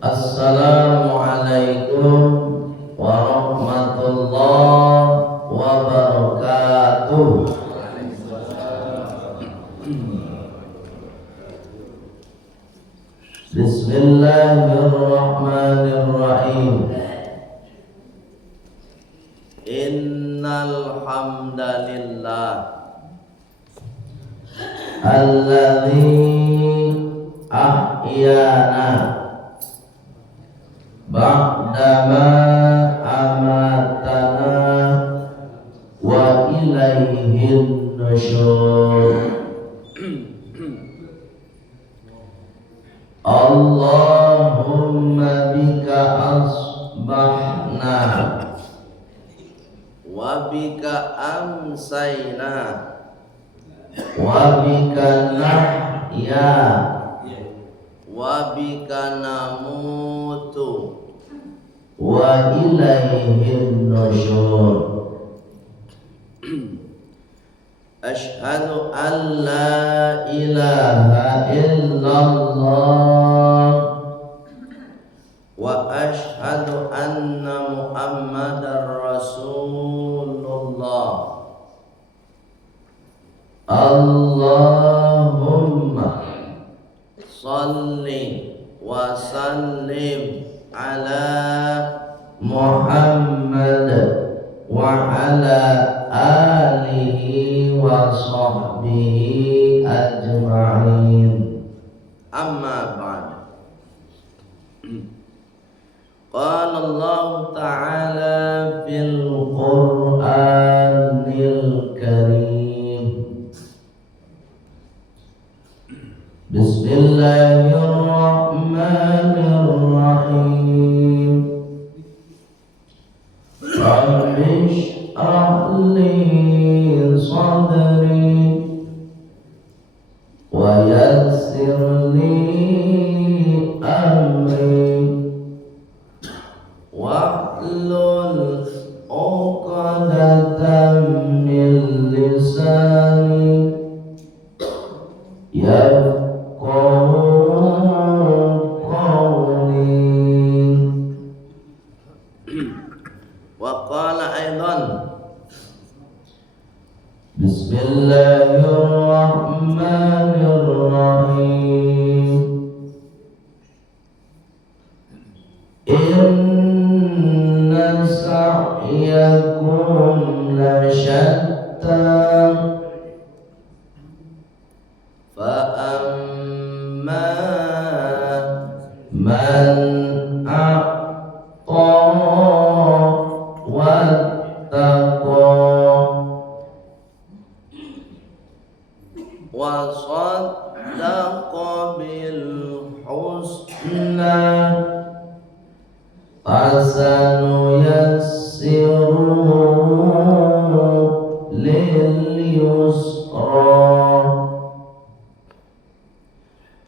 Assalamualaikum warahmatullahi wabarakatuh. Bismillahirrahmanirrahim. Innal hamdalillah alladzi ahyana ba'dama amatana wa ilaihin nusyur. Allahumma bika asbahna wa bika amsayna wa bika nahya wa bika namutu wa ilaihin nusyur. Asyhadu an la ilaha illallah wa asyhadu anna muhammadar rasulullah. Allahumma salli wa sallim ala Muhammad wa ala alihi wa sahbihi ajma'in. Amma ba'd. Qala Allah ta'ala fil Qur'anil Karim. Bismillahirrahmanirrahim. Rabbi shrah li sadri wa yassir li amri wahlul 'uqdatam min lisani yafqahu qawli. Wa qala aidan Bismillahirrahmanirrahim. Inna sa'yakum lasyatta fa amma man a'ta wattaqa wa saddaqa bil husna fasanuyassiruhu lil yusra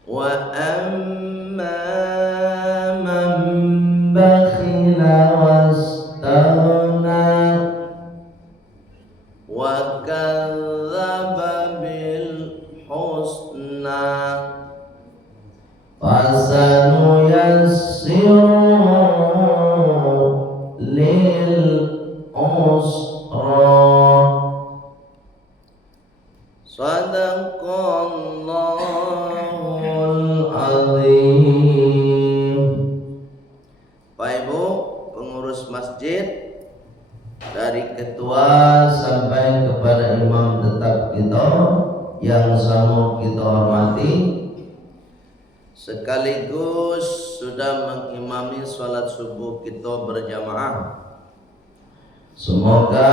wa amma man bakhila wastaghna wa kadzdzaba bil husna fasanuyassiruhu lil usra. Sadaqallahul azim. Pak Ibu pengurus masjid, dari ketua sampai kepada imam tetap kita yang sama kita hormati, sekaligus sudah mengimami sholat subuh kita berjamaah. Semoga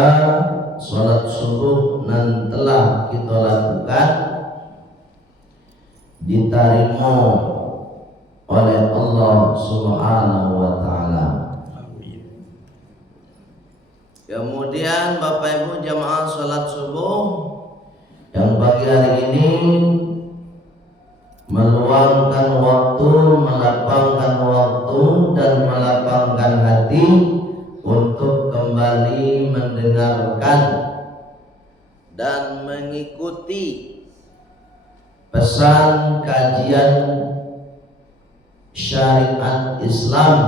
sholat subuh yang telah kita lakukan diterima oleh Allah Subhanahu wa ta'ala. Kemudian Bapak Ibu jamaah sholat subuh yang pagi hari ini meluangkan waktu, melapangkan waktu dan melapangkan hati untuk kembali mendengarkan dan mengikuti pesan kajian syariat Islam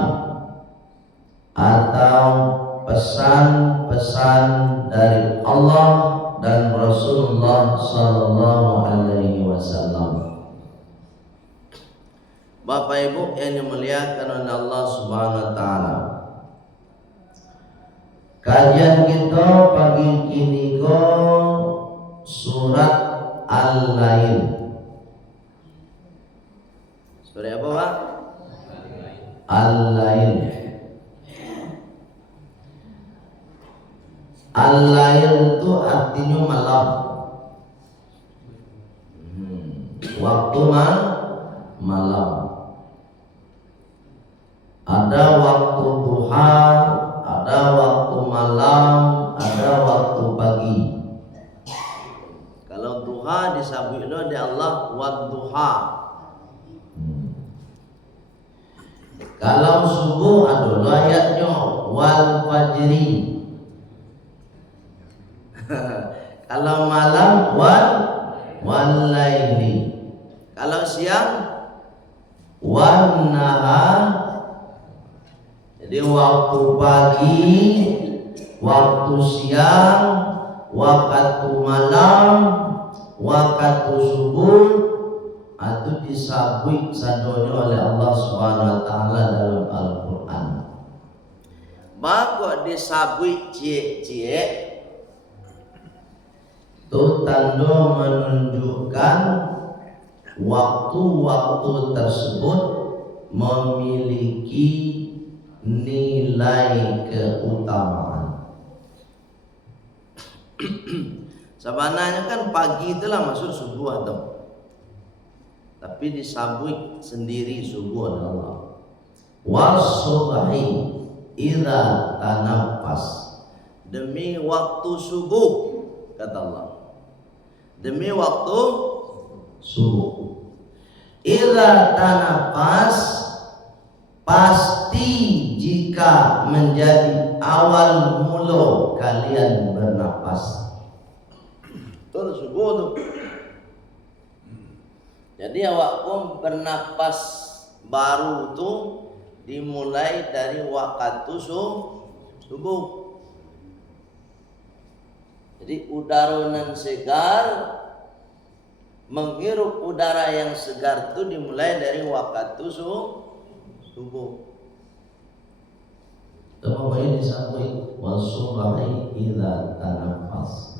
atau pesan-pesan dari Allah dan Rasulullah sallallahu alaihi wasallam. Bapak Ibu yang dimuliakan oleh Allah Subhanahu wa taala. Kajian kita pagi ini surat Al-Lail. Surat apa, Pak? Al-Lail. Al-Lail itu artinya malam. Waktu malam. Ada waktu duha, ada waktu malam, ada waktu pagi. Kalau duha disebut oleh Allah wadduha. Kalau subuh adalah ayatnya wal fajri. Kalau malam wal laili. Kalau siang wan nahar. Jadi waktu pagi, waktu siang, waktu malam, waktu subuh itu disebut sadonya oleh Allah Subhanahu wa taala dalam Al-Qur'an. Maka disebut cie-cie itu tanda menunjukkan waktu-waktu tersebut memiliki nilai keutamaan. Sebenarnya kan pagi itulah masuk subuh atau, tapi disambut sendiri subuh oleh Allah. Wasubhi idza tanaffas, demi waktu subuh kata Allah. Demi waktu subuh. Idza tanaffas, pasti jika menjadi awal mula kalian bernapas. Itu subuh tuh. Jadi awak pun bernapas baru tuh dimulai dari waktu subuh. Jadi udara yang segar, menghirup udara yang segar itu dimulai dari waktu subuh. Terus ini disebut wasubhi idza tanaffas.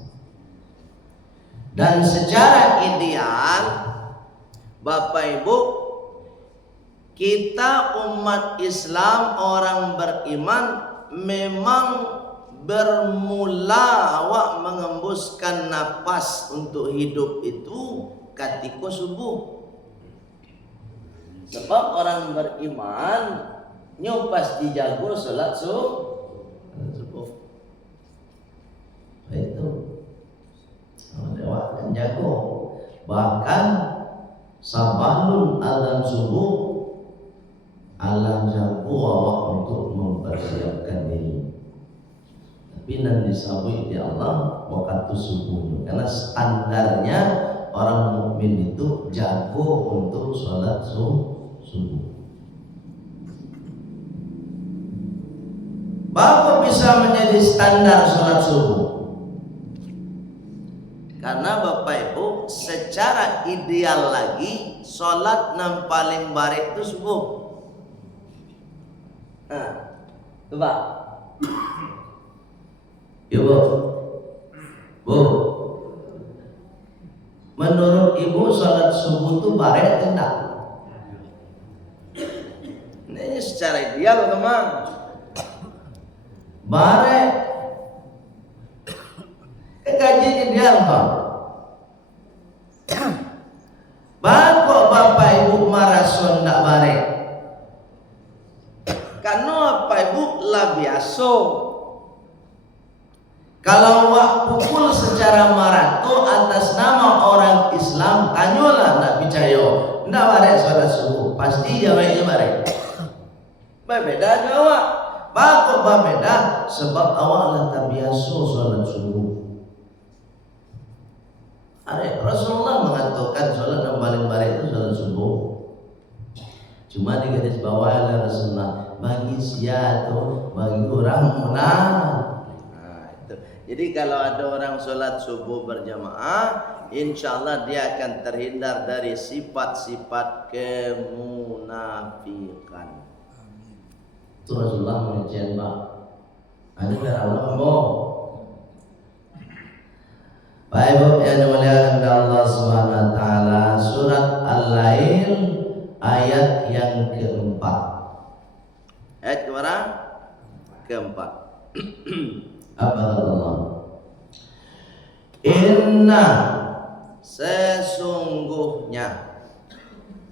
Dan secara ideal Bapak Ibu, kita umat Islam, orang beriman, memang bermula awak mengembuskan napas untuk hidup itu ketika subuh. Sebab orang beriman pasti jago salat subuh. Itu awak kan jago. Bahkan sabalun azan subuh alam jago awak untuk mempersiapkan diri. Tapi nanti disebut di Allah waktu subuh, karena standarnya orang mukmin itu jago untuk sholat subuh. Bapak bisa menjadi standar sholat subuh, karena Bapak Ibu secara ideal lagi sholat yang paling baik itu subuh. Nah, coba. Ibu, Bu, menurut Ibu sholat subuh itu baik atau enggak? Ini secara ideal teman. Baik. Kajian ideal kok. Kok Bapak Ibu marason enggak baik? Karena Bapak Ibu lah biasa. Kalau wak pukul secara maraton atas nama orang Islam, tanyalah nak percaya, ndak barek sholat subuh, pasti jawabnya barek. Berbeda jawab, bakal berbeda sebab awak lah tak biasa sholat subuh. Rasulullah mengatakan sholat yang paling barek itu sholat subuh. Cuma di garis bawah oleh Rasulullah, bagi siapa? Bagi orang munafik. Nah, itu. Jadi kalau ada orang sholat subuh berjamaah, insya Allah dia akan terhindar dari sifat-sifat kemunafikan. Itu Rasulullah mengucapkan, Pak. Ini biar Allah ngomong. Bapak Ibu yang dimuliakan Allah Subhanahu wa taala, surat Al-Lail ayat yang keempat. Ayat keberapa? Keempat. Apa kata Allah? Inna, sesungguhnya.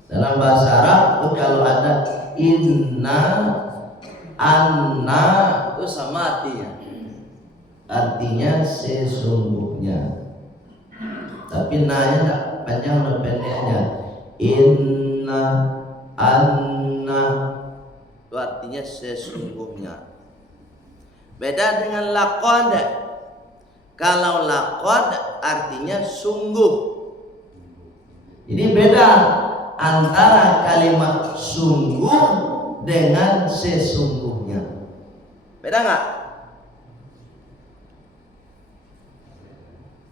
Dalam bahasa Arab kalau ada inna, anna itu sama artinya. Artinya sesungguhnya. Tapi nanya enggak panjang dan pendeknya. Inna, anna itu artinya sesungguhnya. Beda dengan laqad. Kalau laqad artinya sungguh. Jadi beda antara kalimat sungguh dengan sesungguhnya. Beda enggak?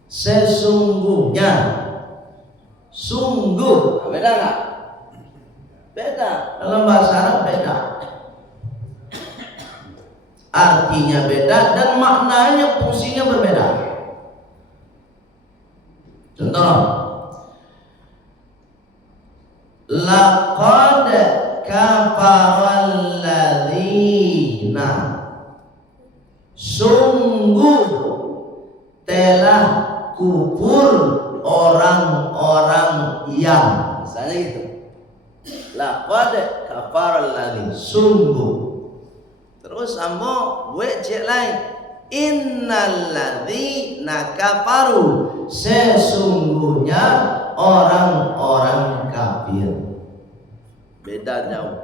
Sesungguhnya, sungguh, beda nggak? Beda. Dalam bahasa Arab beda. Artinya beda dan maknanya, fungsinya berbeda. Contoh, laqad kafaral ladzina, sungguh telah kufur orang-orang yang, misalnya gitu. Laqad kafaral ladzina, sungguh. Terus ambo buat cek lain, innal ladzina kafaru, sesungguhnya orang-orang kafir. Beda jauh.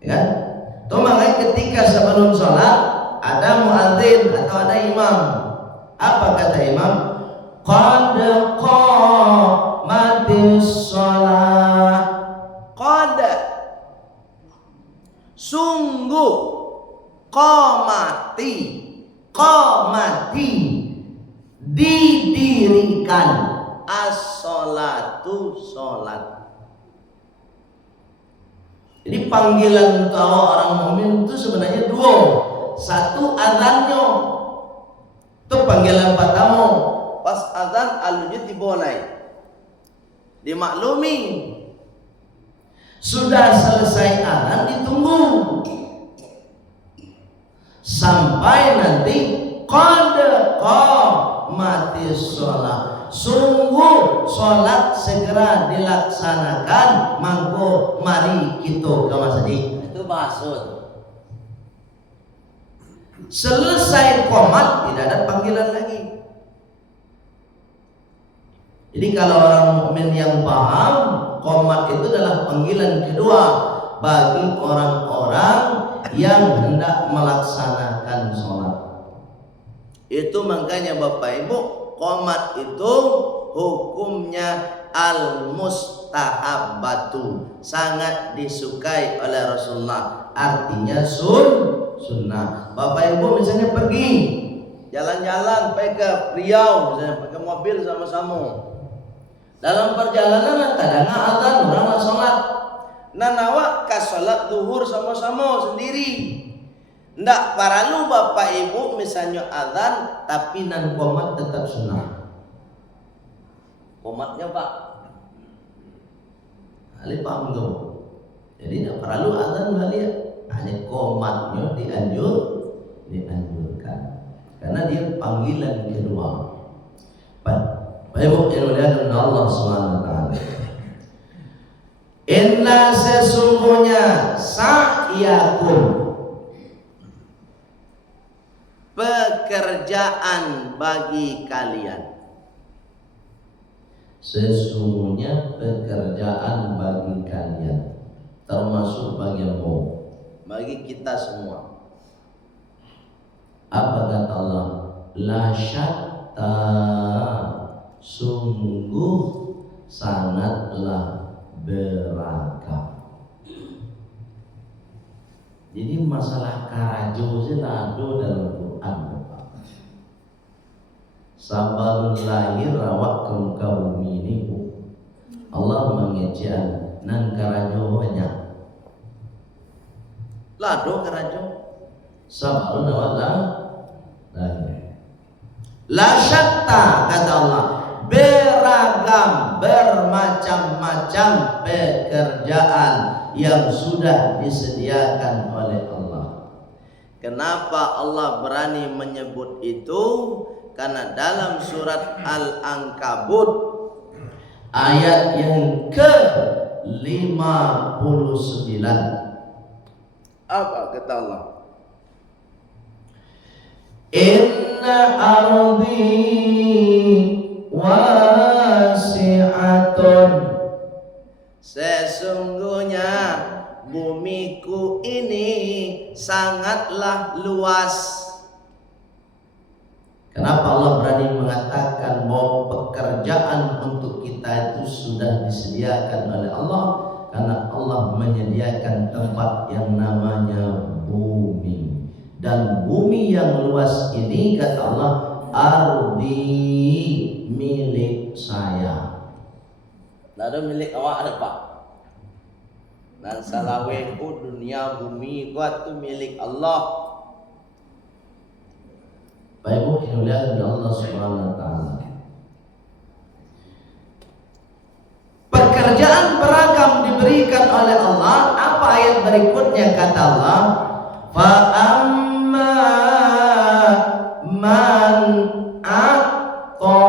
Ya. Tuh makanya ketika sebelum sholat ada muadzin atau ada imam. Apa kata imam? Qad qamatis shalah. Qad, sungguh, qamati, qamati, didirikan, as-sholatu, sholat. Jadi panggilan untuk orang mukmin itu sebenarnya dua. Satu azannya, itu panggilan pertama. Pas azan alujud diboleh, dimaklumi. Sudah selesai azan ditunggu sampai nanti qad qamatis shalah, sungguh sholat segera dilaksanakan, mangko mari kita ke masjid. Itu maksud. Selesai qomat tidak ada panggilan lagi. Jadi kalau orang mukmin yang paham, qomat itu adalah panggilan kedua bagi orang-orang yang hendak melaksanakan sholat. Itu makanya Bapak Ibu, qomat itu hukumnya al-mustahabbatu, sangat disukai oleh Rasulullah. Artinya sunnah. Bapak Ibu misalnya pergi jalan-jalan pergi ke Riau, misalnya pakai mobil sama-sama. Dalam perjalanan kadang azan orang nak sholat, nanawa ka sholat duhur sama-sama sendiri. Ndak paralu Bapak Ibu misalnya azan tapi nan qomat tetap sunnah. Qomatnya Pak, Ali paham tu. Jadi ndak paralu azan balik, hanya qomatnya dianjurkan karena dia panggilan kedua. Bapak Ibu yang dimuliakan Allah Subhanahu wa taala. Inna, sesungguhnya, sa'yakum, pekerjaan bagi kalian. Sesungguhnya pekerjaan bagi kalian, termasuk bagimu, bagi kita semua. Apa kata Allah? La syatta, sungguh sangatlah beragam. Jadi masalah karajo senado dalam Quran. Sabalun lahir rawak ke muka bumi ini Allah mengejar nan karajo banyak. Lado karajo sabalun awak lahir. La syatta kata Allah, beragam, bermacam-macam pekerjaan yang sudah disediakan oleh Allah. Kenapa Allah berani menyebut itu? Karena dalam surat Al-Ankabut ayat yang ke-59 apa kata Allah? Inna ardi wasi'atun, sesungguhnya bumiku ini sangatlah luas. Kenapa Allah berani mengatakan bahwa pekerjaan untuk kita itu sudah disediakan oleh Allah? Karena Allah menyediakan tempat yang namanya bumi. Dan bumi yang luas ini kata Allah, ardi milik saya. Lalu milik awak ada pak? Dan salaweku dunia bumi kuat itu milik Allah. Baik Bu, dimuliakan oleh Allah Subhanahu wa taala. Pekerjaan beragam diberikan oleh Allah. Apa ayat berikutnya kata Allah? Fa amma man atta,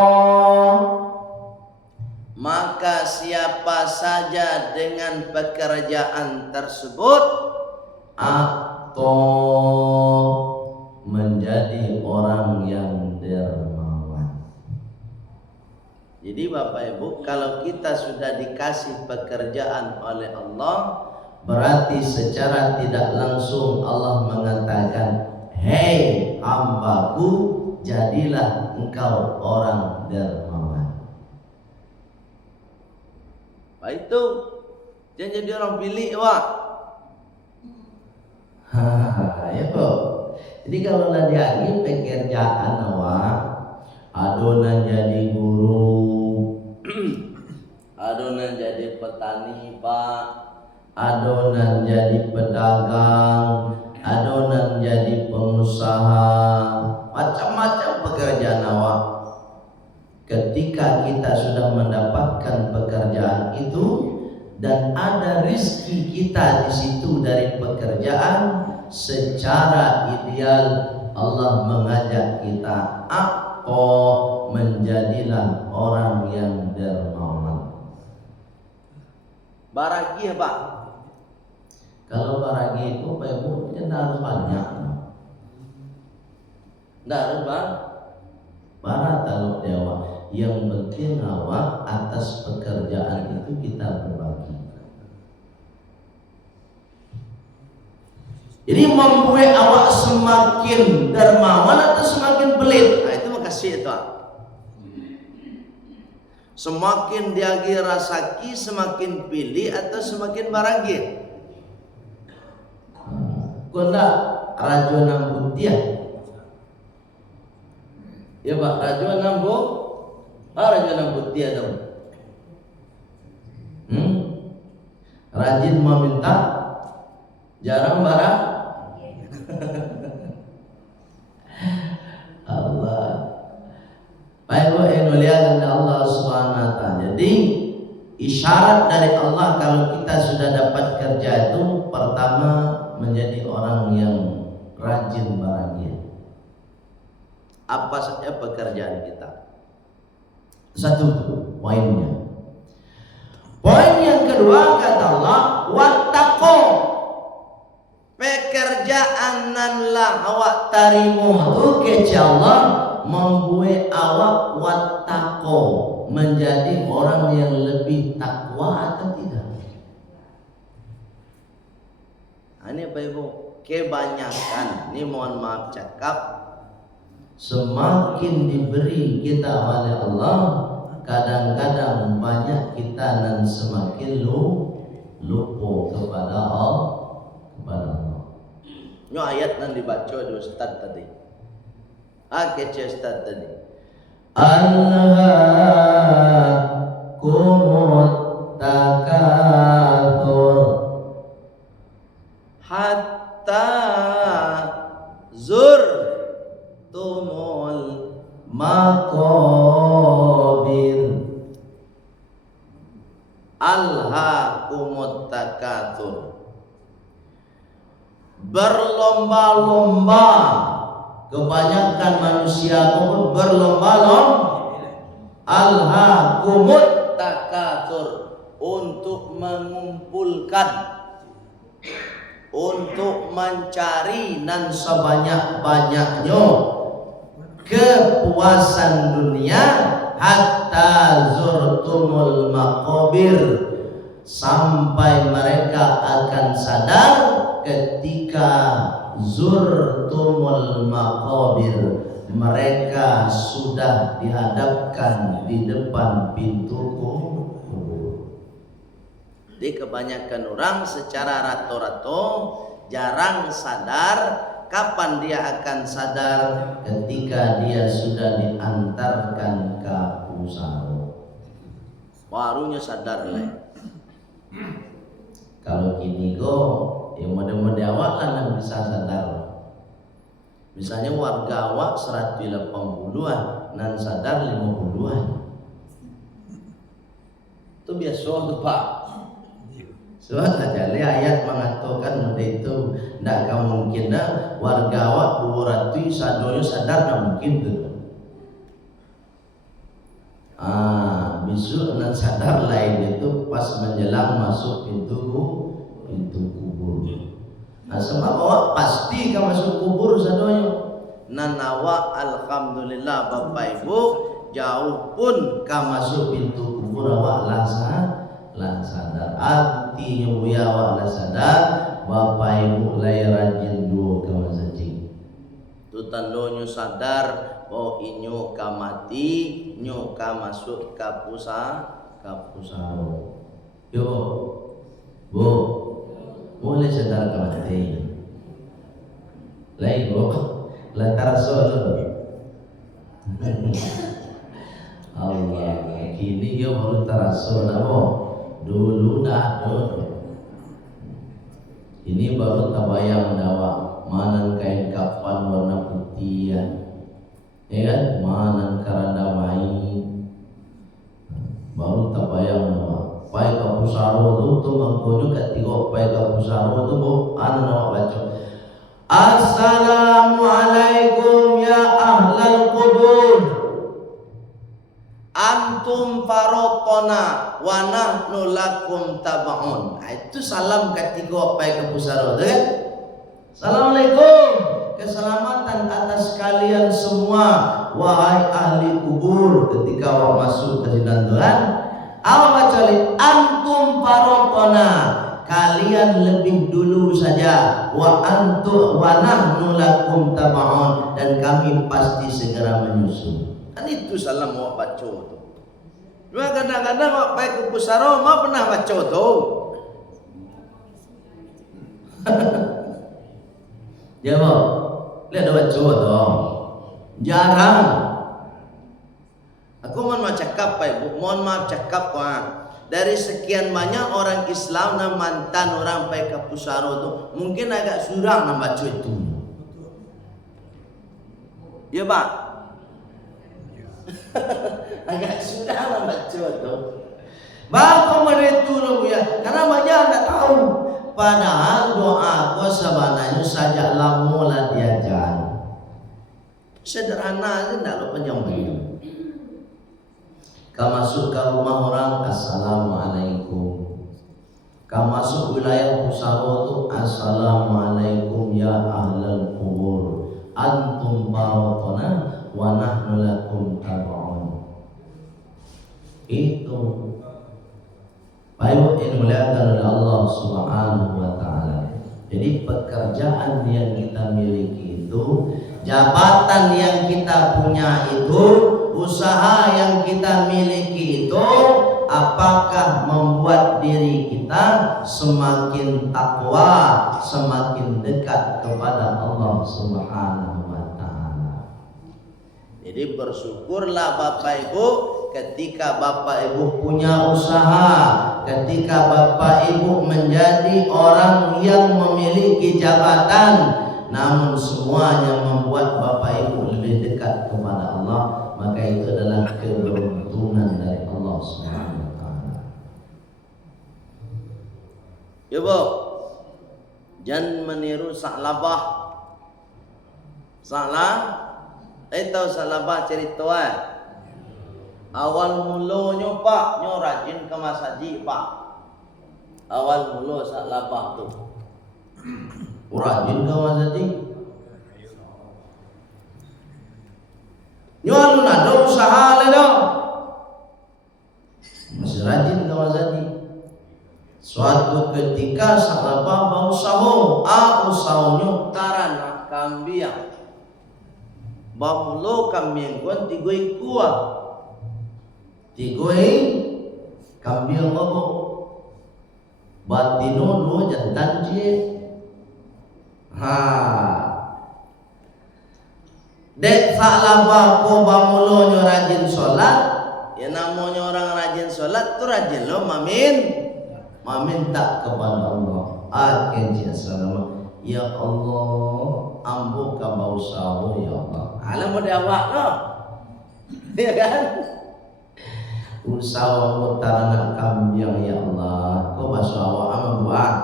maka siapa saja dengan pekerjaan tersebut atau menjadi orang yang dermawan. Jadi Bapak Ibu, kalau kita sudah dikasih pekerjaan oleh Allah, berarti secara tidak langsung Allah mengatakan, hei hambaku, jadilah engkau orang dermawan. Nah itu, jangan jadi orang pilih wak. Ya Bu. Jadi kalau lagi pekerjaan awak, adonan jadi guru, adonan jadi petani pak, adonan jadi pedagang, adonan jadi pengusaha, macam-macam pekerjaan awak. Ketika kita sudah mendapatkan pekerjaan itu dan ada rizki kita di situ dari pekerjaan, secara ideal Allah mengajak kita apa menjadilah orang yang dermawan. Baragi Pak. Kalau baragi itu Pak Ibu tidak harus banyak. Tidak harus barat kalau dewa. Yang penting awak atas pekerjaan itu kita berbagi. Jadi membuat awak semakin dermawan atau semakin pelit? Nah itu makasih itu. Semakin diagi rasaki, semakin pilih atau semakin baragi? Kona rajo nambutiah. Ya Pak, rajo nambut. Rajo nambutiah dong. Rajin meminta, jarang barang. Allah. Baik Bu, yang muliakan Allah Subhanahu wa taala. Jadi isyarat dari Allah kalau kita sudah dapat kerja itu, pertama menjadi orang yang rajin bahagia. Apa saja pekerjaan kita. Satu poinnya. Poin yang kedua kata Allah, wattaqu, pekerjaan nanlah awak tarimu tu kece Allah membuat awak wattaqu, menjadi orang yang lebih takwa atau tidak. Ini Bapak Ibu, kebanyakan, ini mohon maaf cakap, semakin diberi kita oleh Allah, kadang-kadang banyak kita dan semakin lupa kepada Allah. Ini ayat yang dibaca di Ustaz tadi. Kece Ustaz tadi. Alhaakumut takatsur hatta zurtumul maqabir. Alhaakumut takatsur, berlomba-lomba, kebanyakan manusia pun berlomba-lomba. Alhaakumut takatsur, untuk mengumpulkan, untuk mencari nan sebanyak-banyaknya kepuasan dunia, hatta zurtumul maqabir, sampai mereka akan sadar ketika zurtumul maqabir, mereka sudah dihadapkan di depan pintu kubur. Jadi kebanyakan orang secara rato-rato jarang sadar. Kapan dia akan sadar? Ketika dia sudah diantarkan ke pusara, barunya sadar lah. Kalau gini kok, yang mode-mode awak lah yang bisa sadar. Misalnya warga awak 180-an, nan sadar 50-an. Itu biasa tuh Pak. Soalnya jadi ayat mengatakan mode itu tidak mungkin warga awak 200 sadonya sadar, tidak mungkin tuh. Besok nan sadar lain itu pas menjelang masuk pintu kubur. Sebab awak pasti kan masuk kubur sadonya. Nan awak alhamdulillah Bapak Ibu jauh pun kan masuk pintu kubur awak lah sadar. Artinya buya awak lah sadar, Bapak Ibu lay rajin dua ke masjid. Itu tandanya sadar oh inyo ka mati, nyo ka masuk ka pusara. Yo, Bu, boleh sadar ka mati. Lay Bu, lantar solo. Allah, kini yo baru taraso namo. Dulu dah ini baru tabayang dawa manan kain kapan warna putih ya kan, manan karanda main baru tabayang dawa pai kapusaro tu mangkonyo ketigo pai kapusaro tu bu nawa baca assalamualaikum ya ahlal qubur antum farotona wa nahnu lakum tabaun. Itu salam ketiga pai ke pusara kan? Assalamualaikum, keselamatan atas kalian semua wahai ahli kubur. Ketika awak masuk ke sinan Tuhan, awak baca antum farotona, kalian lebih dulu saja, wa antum wa nahnu lakum tabaun, dan kami pasti segera menyusul. Kan itu salam awak baca tu. Cuma kadang-kadang awak baik ke pusara mau pernah baca tu. Jawab, lihat ada baca tu. Jarang. Aku mohon maaf cakap Pak Ibu, mohon maaf cakap dari sekian banyak orang Islam dan mantan orang baik ke pusara tu, mungkin agak surang nak baca itu. Ya Pak. Agak sudah lah baca tu. Bapak meretu lah ya, karena banyak tak tahu. Padahal doa aku sebenarnya saja lama lah diajar. Sederhana aja tak lupa panjang-panjang. Kau masuk ke rumah orang, assalamualaikum. Kau masuk wilayah pusara tu, assalamualaikum ya ahlal kubur. Antum baratona wa nahnu lakum tabaun. Itu baik yang dimuliakan oleh Allah Subhanahu wa taala. Jadi pekerjaan yang kita miliki itu, jabatan yang kita punya itu, usaha yang kita miliki itu apakah membuat diri kita semakin takwa, semakin dekat kepada Allah Subhanahu wa taala. Jadi bersyukurlah Bapak Ibu ketika Bapak Ibu punya usaha, ketika Bapak Ibu menjadi orang yang memiliki jabatan, namun semuanya membuat Bapak Ibu lebih dekat kepada Allah, maka itu adalah keberuntungan dari Allah Subhanahu wa taala. Ya Bu, jangan meniru Sa'labah. Tahu Sa'labah cerita awal mulanya Pak, nyo rajin ke masjid Pak. Awal mula Sa'labah tu rajin ke masjid. Nyo anu ada usaha le dong. Masih rajin ke masjid. Suatu ketika Sa'labah bau sahu, usahanya tarana kambiang. Bamulo kambing kon tigoi kuah. Tigoi kambing bobo. Batino do jantan cie. Dek Sa'labah ko bamulo nyo rajin sholat. Ya namanya orang rajin sholat tu rajin lo meminta kepada Allah. Akhirnya Sa'labah, ya Allah, ambu ka bau sawu ya Allah. Alam mau diawak lo, ya kan? Usaha mutaranak kambing ya Allah. Kau basuh awak ama buat.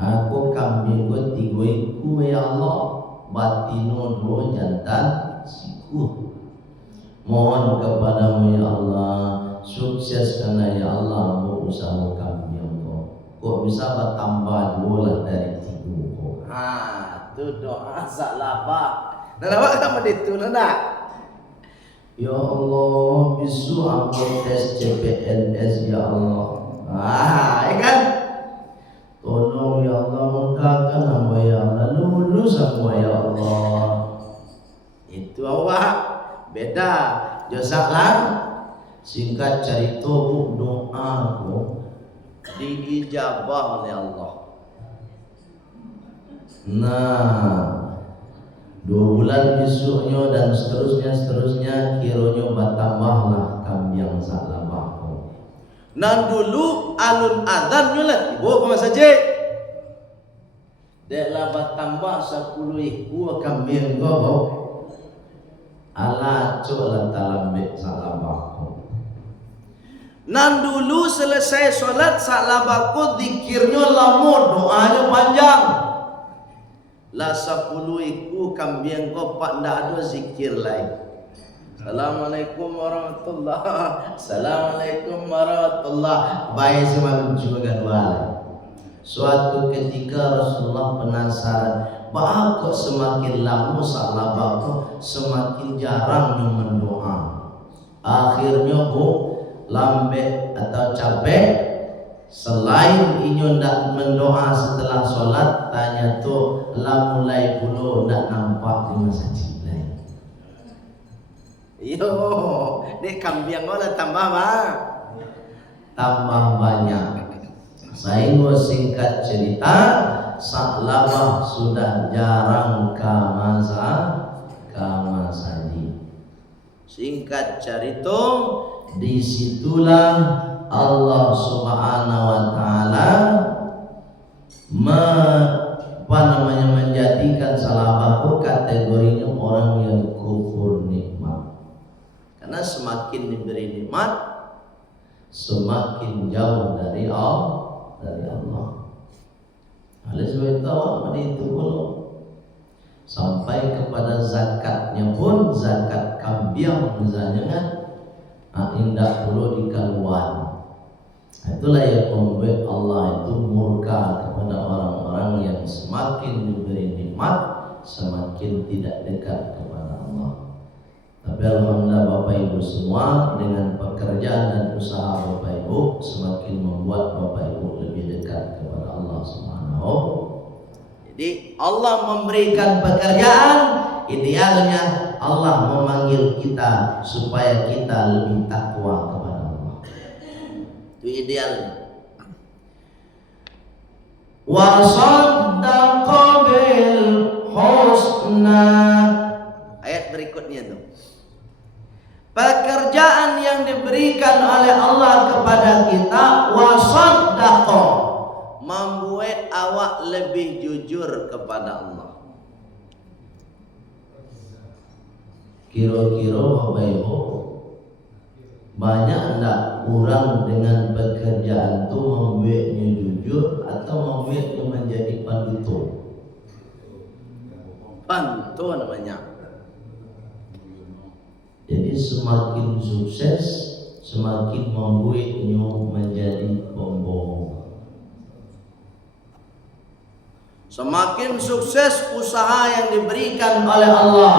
Aku kambing ko tigoi ku ya Allah. Batino dua jantan siku. Mohon kepadamu ya Allah, sukseskan ya Allah mau usaha kambing ko. Kok bisa bertambah dua dari tiga ko. Itu doa Sa'labah. Dan awak kamu itu nak. Ya Allah, bisu aku tes CPNS ya Allah. Ya kan? Tolong ya Allah, mudahkan hamba ya Allah, lulus semua ya Allah. Itu awak beda. Josaklah singkat cerita bu, doa bu diijabah oleh Allah. Nah, 2 bulan besoknya dan seterusnya kiranya bertambahlah kambing Sa'labah. Nan dulu alun adzan nyulat ibu ke masjid. Dek lah bertambah 10 ekor kambing go. Ala cok talambek Sa'labah. Nan dulu selesai solat Sa'labah ko zikirnya lama, doanya panjang. Lah 10 ekor kambing ko pak ndak ada zikir lain. Assalamualaikum warahmatullahi. Assalamualaikum warahmatullahi. Baik semalam juga dua. Suatu ketika Rasulullah penasaran, bahwa kok semakin lama Sa'labah kok semakin jarang yang mendoa. Akhirnya bu lambe atau capek. Selain inyo ndak mendoa setelah solat, tanya tu lah mulai puluh ndak nampak di masjid lain. Yo, dek kambing olah tambah banyak. Saya mau singkat cerita, Sa'labah sudah jarang ke masjid. Singkat cerita, disitulah Allah Subhanahu wa taala menjadikan Sa'labah kategorinya orang yang kufur nikmat. Karena semakin diberi nikmat, semakin jauh dari Allah. Oleh sebab itu awak itu dulu sampai kepada zakatnya pun, zakat kambing misalnya kan, indah perlu dikeluarkan. Itulah yang membuat Allah itu murka kepada orang-orang yang semakin diberi nikmat, semakin tidak dekat kepada Allah. Tapi alhamdulillah Bapak Ibu semua, dengan pekerjaan dan usaha Bapak Ibu semakin membuat Bapak Ibu lebih dekat kepada Allah Subhanahu. Jadi Allah memberikan pekerjaan, idealnya Allah memanggil kita supaya kita lebih takwa kepada Allah. Itu idealnya. Wa saddaqa bil husna. Ayat berikutnya tuh. Pekerjaan yang diberikan oleh Allah kepada kita, wa saddaqa, membuat awak lebih jujur kepada Allah. Kira-kira Bapak Ibu, banyak enggak orang dengan pekerjaan itu membuatnya jujur atau membuatnya menjadi pantun? Pantun namanya. Jadi semakin sukses, semakin membuatnya menjadi pembohong. Semakin sukses usaha yang diberikan oleh Allah,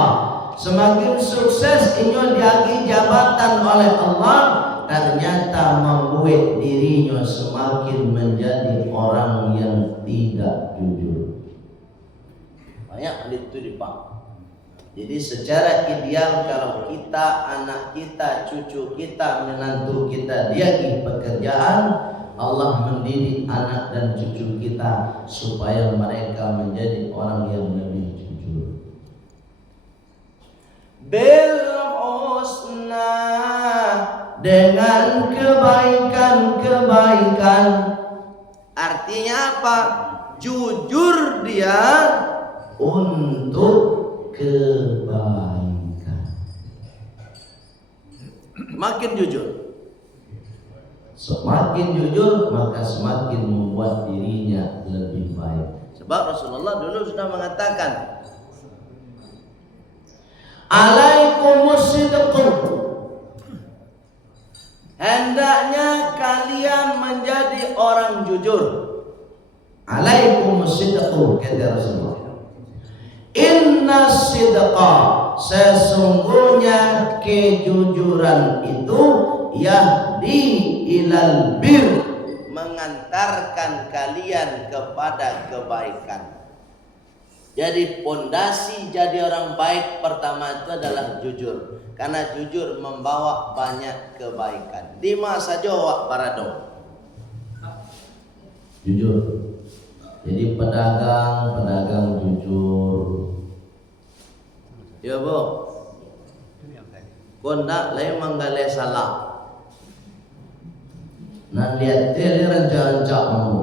semakin sukses inyo diagi jabatan oleh Allah, ternyata membuat dirinya semakin menjadi orang yang tidak jujur. Banyak itu dipak. Jadi secara ideal kalau kita, anak kita, cucu kita, menantu kita diagi pekerjaan, Allah mendidik anak dan cucu kita supaya mereka menjadi orang yang lebih jujur. Bil husna, dengan kebaikan-kebaikan. Artinya apa? Jujur dia untuk kebaikan. Makin jujur, semakin jujur maka semakin membuat dirinya lebih baik. Sebab Rasulullah dulu sudah mengatakan, alaikumus sidqu, hendaknya kalian menjadi orang jujur. Alaikumus sidqu, kata Rasulullah. Inna sidqa, sesungguhnya kejujuran itu yahdi ilal bir, mengantarkan kalian kepada kebaikan. Jadi pondasi jadi orang baik pertama itu adalah jujur, karena jujur membawa banyak kebaikan. Di masa Jawa Barado jujur. Jadi pedagang jujur. Ya Bu, kondak lain manggale salah. Nan lihat dia rencana kamu.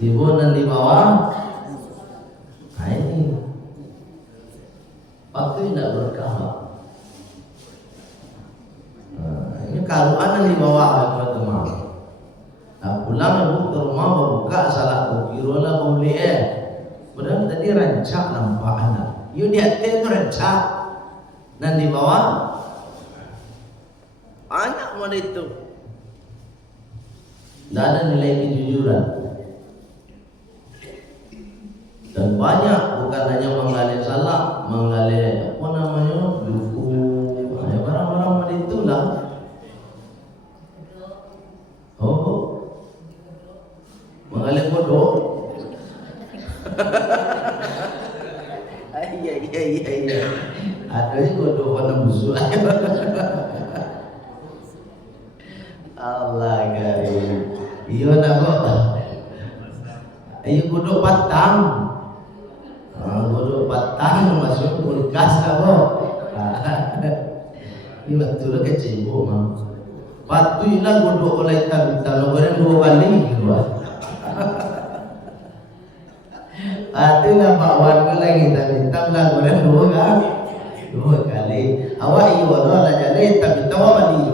Tiba nan di bawah. Nah ini waktu tidak berkah. Nah, ini karuan di bawah teman. Nah, pulang ibu ke rumah buka salah kira lah beli padahal tadi rancak nampak anak. Yuk di atas itu rancak. Dan di bawah banyak model itu. Tidak ada nilai kejujuran. Dan banyak bukan hanya menggali salah, menggali apa namanya duku, barang-barang model itu lah. Oh. Mengalir bodoh. Iya. Ada bodoh pada busuk. Allah karim. Iya nak kok. Ayo bodoh patang. Bodoh patang masuk kulkas kok. Ini betul kecil mah. Patu ilah bodoh oleh tabita goreng 2 kali gitu. Atilah Pak Wan lagi tapi tamlah goreng 2 kali. Awak iyo lah jadi tapi tahu apa dia.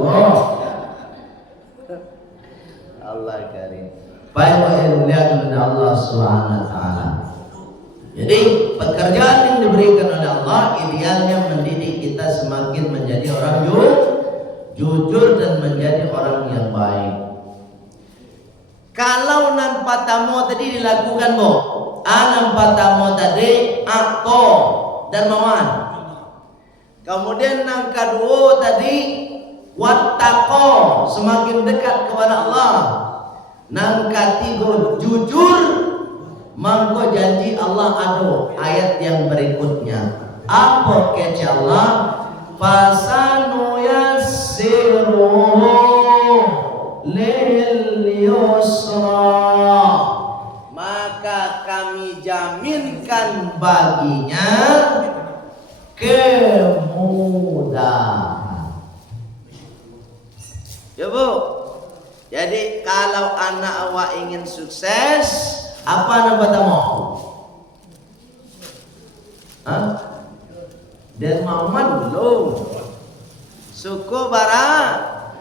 Allah karim. Baik wa lihat kepada Allah Subhanahu wa taala. Jadi pekerjaan yang diberikan oleh Allah idealnya mendidik kita semakin menjadi orang jujur dan menjadi orang yang baik. Kalau nampak tamu tadi dilakukan Bu, nampak tamu tadi akto dan mawan. Kemudian yang kedua tadi wattaqo, semakin dekat kepada Allah. Yang ketiga jujur, mangko janji Allah ada ayat yang berikutnya. Apa kece Allah? Fasanu yassiruhu lil yusra, maka kami jaminkan baginya kemudahan. Ya Bu, jadi kalau anak awak ingin sukses, apa nak pertama? Dermawan belum, suku barat.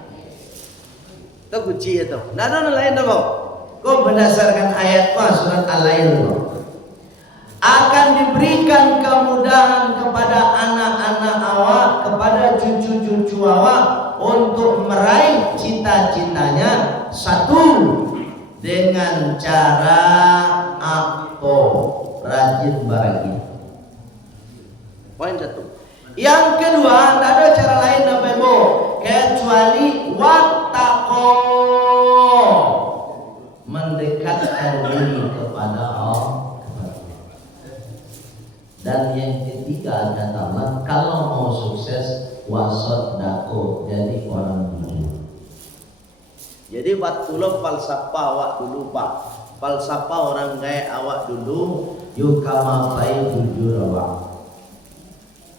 Itu kunci itu. Nggak ada lain apa? Kau berdasarkan ayat surat Al-Lail akan diberikan kemudahan kepada anak-anak awak, kepada cucu-cucu awak untuk meraih cita-citanya. Satu, dengan cara apa? Rajin barangnya. Poin satu. Yang kedua, tidak ada cara lain apa Ibu kecuali wattaqo, mendekatkan diri kepada Allah. Dan yang ketiga kata Allah, kalau mau sukses wasoddaqo, jadi orang jujur. Jadi waktu lo falsafah awak dulu Pak, falsafah orang gaya awak dulu, yuk kamapai jujur awak.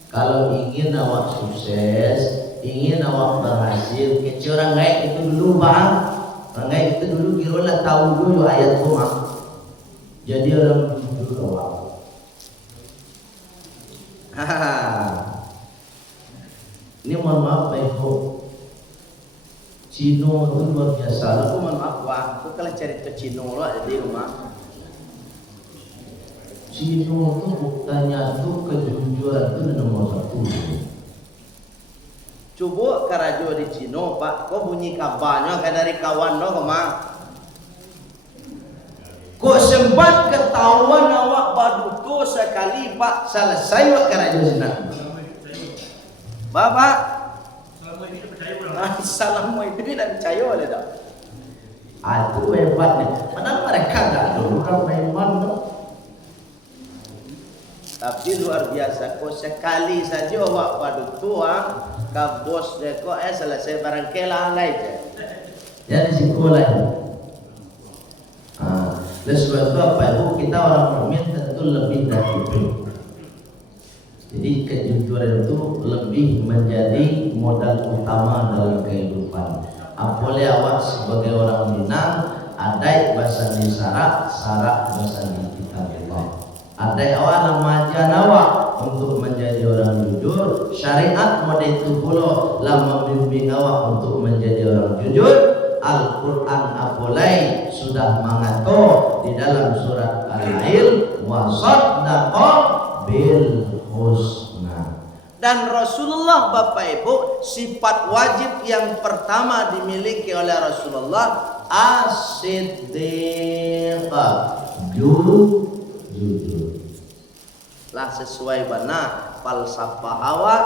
Kalau ingin awak sukses, ingin awak berhasil, kecil orang gaib itu dulu Bang. Orang gaib itu dulu kira tahu dulu ayat Quran. Jadi orang jujur awak. Ini mohon maaf Pak Ibu, Cino itu luar biasa. Aku mohon maaf Pak, aku kalau cari ke Cino lah di rumah. Cino itu bukannya tuh kejujuran itu nomor satu. Coba karajo di Cino Pak, kok bunyi kabarnya kayak dari kawan no kemah. Kok sempat ketahuan awak baduto sekali Pak, selesai wak karajo senang. Bapak, assalamualaikum tidak percaya oleh dah. Itu hebat nih. Padahal mereka dah dulu orang memang no. Tapi luar biasa, kok sekali saja awak paduk tua, ke bos deko selesai barang kelang aja. Jadi sekolah. Oleh sebab itu apa Ibu, kita orang mukmin tentu lebih dari itu. Jadi kejujuran itu lebih menjadi modal utama dalam kehidupan. Apalagi awak sebagai orang Minang, ada bahasa di syarak, syarak bahasa di kitabullah. Ada awak remaja awak untuk menjadi orang jujur. Syariat mode itu pula lama membimbing awak untuk menjadi orang jujur. Al-Quran apolai sudah mengatur di dalam surat Al-Lail, wasaddaqa bil husna. Dan Rasulullah Bapak Ibu, sifat wajib yang pertama dimiliki oleh Rasulullah as-siddiq, jujur. Lah sesuai benar falsafah awak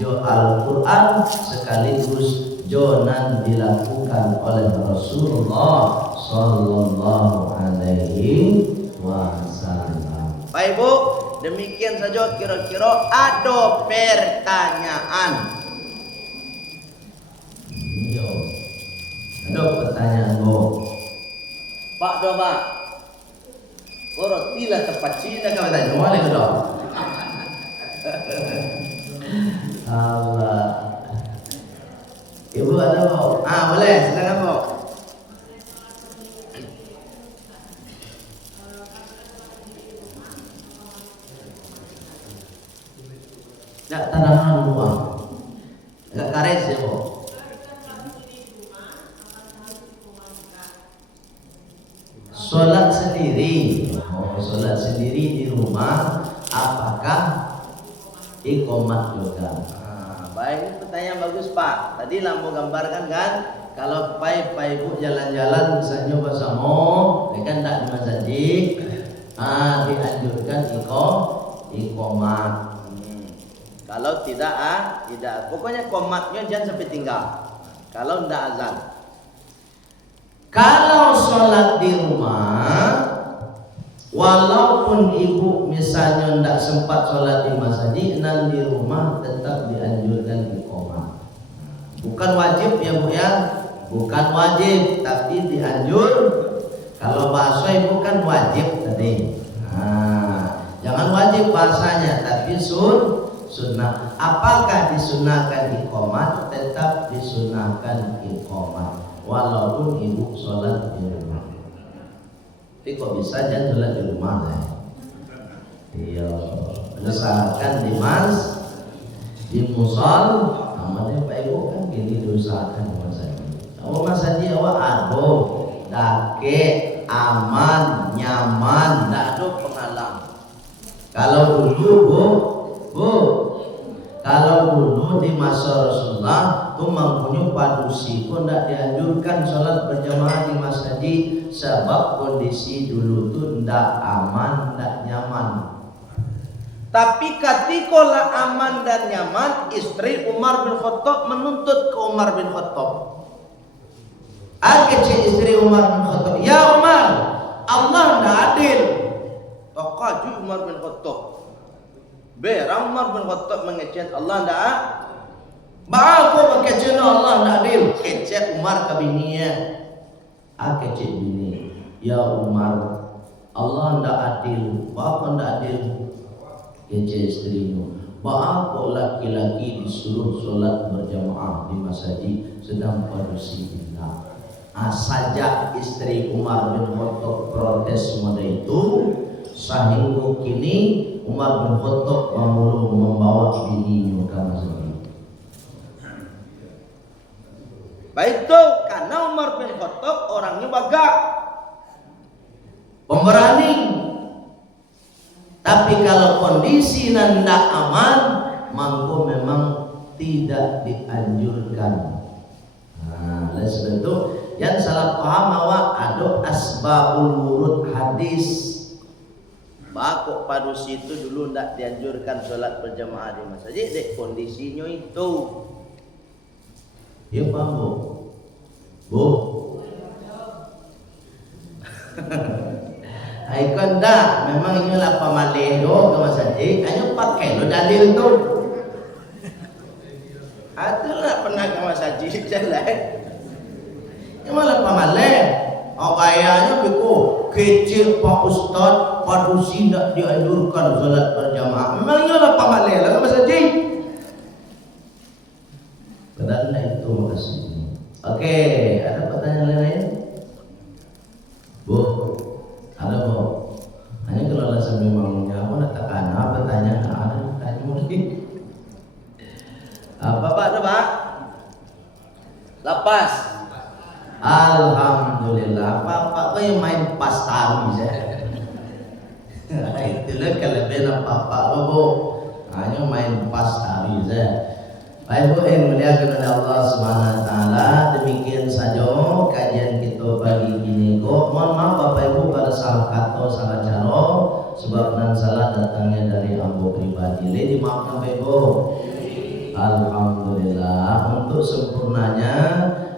jo Al-Quran sekaligus jonan dilakukan oleh Rasulullah sallallahu alaihi wasallam. Baik Bu, demikian saja kira-kira ada pertanyaan. Yo. Ada pertanyaan Bu. Pak coba. Koro tila tepat Cina kau tanya boleh ke dong? Allah. Ibu ada mau? Boleh, silakan Bu. Enggak tanaman uang. Enggak karet ya Bu. Sholat sendiri, sholat sendiri di rumah, apakah iqomat juga? Baik, pertanyaan bagus Pak. Tadi lampu gambarkan kan, kalau Pak Ibu jalan-jalan misalnya bersama, kan tidak di masjid, dianjurkan iqomat. Kalau tidak, tidak. Pokoknya komatnya jangan sampai tinggal. Kalau tidak azan. Kalau sholat di rumah Walaupun ibu misalnya tidak sempat sholat di masjid, nan di rumah tetap dianjurkan iqamah. Bukan wajib ya Bu ya, bukan wajib, tapi dianjur. Kalau bahasa ibu kan wajib tadi. Nah, jangan wajib bahasanya, tapi sunnah. Apakah disunahkan iqamah? Tetap disunahkan iqamah, walaupun ibu sholat di rumah. Tapi kok bisa jangan sholat di rumah ya? Iya, usahakan di musol. Namanya Pak Ibu kan gini diusahakan di masjid. Kalau masjid awak ado, dake, aman, nyaman, tidak ada penghalang. Kalau dulu kalau dulu di masa Rasulullah itu mempunyai padusi pun tidak dianjurkan sholat berjamaah di masjid, sebab kondisi dulu itu tidak aman, tidak nyaman. Tapi ketika aman dan nyaman, istri Umar bin Khattab menuntut ke Umar bin Khattab. Akhirnya istri Umar bin Khattab, ya Umar, Allah tidak adil. Takaju Umar bin Khattab. Berang Umar bin Khattab mengecek Allah tidak. Aku mengecek Allah tidak adil. Kecek Umar ke bininya. Kecek bini, ya Umar, Allah tidak adil. Bapak tidak adil. Kecek istrimu, bapak laki-laki disuruh sholat berjamaah di masjid sedang padusi bila. Saja istri Umar bin Khattab protes pada itu, sehingga kini Umar bin Khattab membawa bininya ke masjid. Baik itu karena Umar bin Khattab orangnya bagak, pemberani. Tapi kalau kondisi tidak aman, maka memang tidak dianjurkan. Nah, oleh sebab itu yang salah paham bahwa ada asbabul wurud hadis. Bakok pada situ dulu tidak dianjurkan sholat berjamaah di masjid, dek kondisinya itu. Ya paham Bu? Aikon dah, memang ini lah pamaleho ke masjid, hanya pakai lo dalil tu. Adalah pernah ke masjid jalan. Ini malah pamaleh. Kayaknya beku kecil Pak Ustad, padusi tidak dianjurkan sholat berjamaah. Memang ini lah pamaleh lah ke masjid. Padahal itu makasih. Oke, ada pertanyaan lain? Bu? Ada Bu? Hanya kalau alasan memangnya aku nak tekan apa tanya mungkin. Apa Pak ada Pak? Lapas. Alhamdulillah. Pak kau yang main pas tahu saja. Itulah kelebihan Pak Bu. Hanya main pas tahu saja. Baik Bu yang muliakan oleh Allah Subhanahu Wa Taala, demikian saja kajian kita pagi ini. Mohon maaf Bapak Ibu pada salah kata salah cara, sebab nan salah datangnya dari ambo pribadi. Jadi dimaafkan Bapak Ibu. Alhamdulillah. Untuk sempurnanya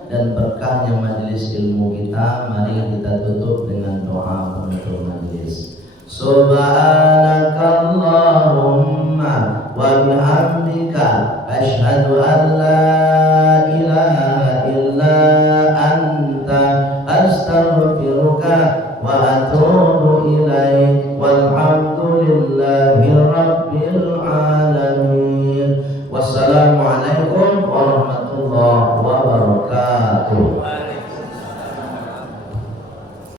dan berkahnya majelis ilmu kita, mari kita tutup dengan doa penutup majelis. Subhanakallahumma wa bihamdika asyhadu an la ilaha illa anta astaghfiruka wa atubu ilaik walhamdulillahi rabbil